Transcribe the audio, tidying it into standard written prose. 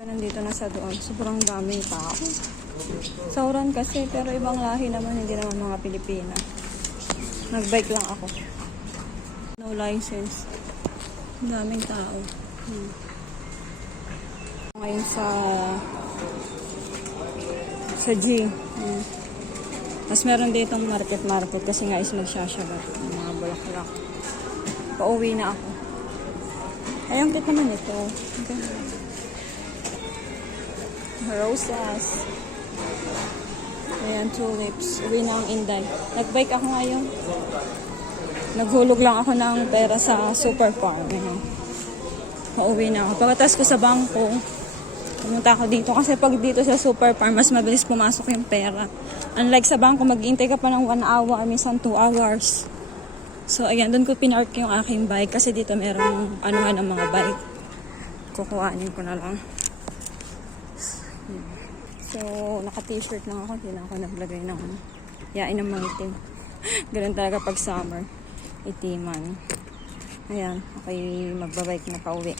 Nandito na sa doon. Sobrang daming tao. Sauran kasi, pero ibang lahi naman, hindi naman mga Pilipina. Nagbike lang ako. No license. Daming tao. Ngayon sa G. Mas meron ditong market kasi nga is magsasyabat ng mga bulaklak. Pauwi na ako. Ay, ang cute naman ito. Okay. Roses. Ayan, tulips. Uwi na ang Inday. Nagbike ako ngayon. Naghulog lang ako ng pera sa super farm. Ayan. Pauwi na ako. Pagkatas ko sa bangko, pumunta ako dito. Kasi pag dito sa super farm, mas mabilis pumasok yung pera. Unlike sa bangko, mag-iintay ka pa ng 1 hour, minsan 2 hours. So, ayan, doon ko pinark yung aking bike. Kasi dito merong anuhan ng mga bike. Kukuhanin ko na lang. So, naka-t-shirt lang ako. Hindi na ako naglagay ng yain ng mga itim. Ganun talaga pag summer. Itiman. Ayan, okay, magbabike na pauwi.